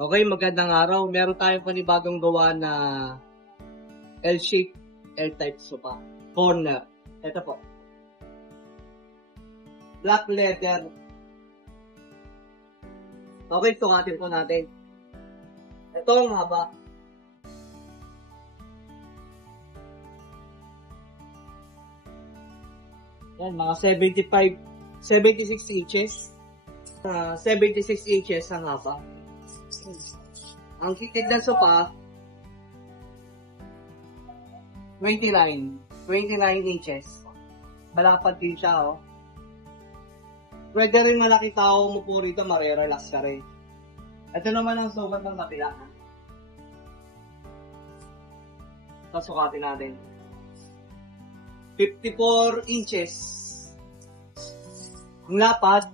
Okay, magandang araw. Meron tayong panibagong gawa na L-shape, L-type sofa. Corner. Ito po. Black leather. Okay, sukatin po natin. Ito ang haba. Yan, mga 76 inches. 76 inches ang haba. Ang kitid ng sopa, 29 inches. Malapad din siya, oh. Pwede rin malaki tao mo po rito, marirelax ka rin. Ito naman ang sukat ng kapila. Sukatin natin. 54 inches. Ang lapad,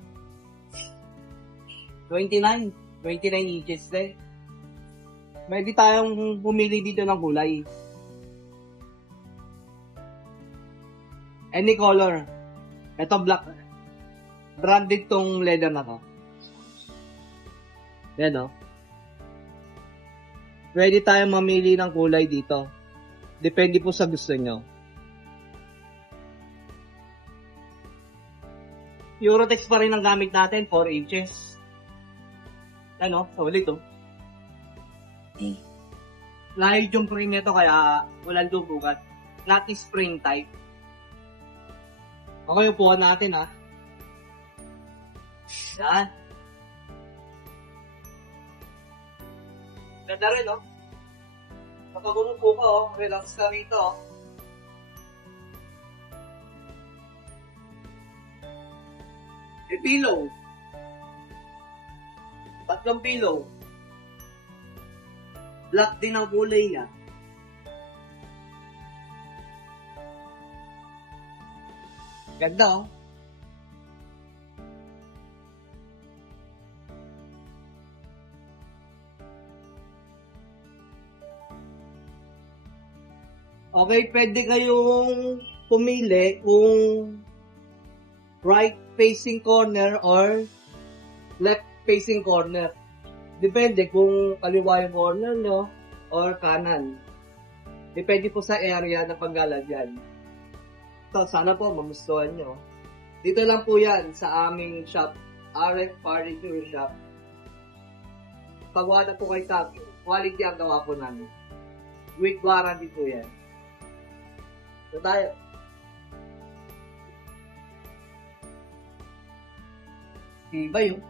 29 inches din. Pwede tayong pumili dito ng kulay. Any color. Ito black. Branded tong leather na to. Yan o. Pwede tayong mamili ng kulay dito. Depende po sa gusto nyo. Eurotex pa rin ang gamit natin, 4 inches. Ano, ulit o. Light yung frame nito kaya walang dubugat. Not spring type. Okay, upuan natin ha. Yan. Ganda rin oh. Kapag umupo ka oh, relax ka rito oh. May pillow. 3 pillow. Black din ang kulay niya. Ganda oh. Okay, pwede kayong pumili kung right facing corner or left facing corner. Depende kung kaliwa yung corner nyo or kanan. Depende po sa area na paglalagyan. So, sana po magustuhan nyo. Dito lang po yan sa aming shop, RF Furniture Shop. Pagwala po kay Taki, quality ang gawa po namin. With warranty po yan. So tayo. Iba yun.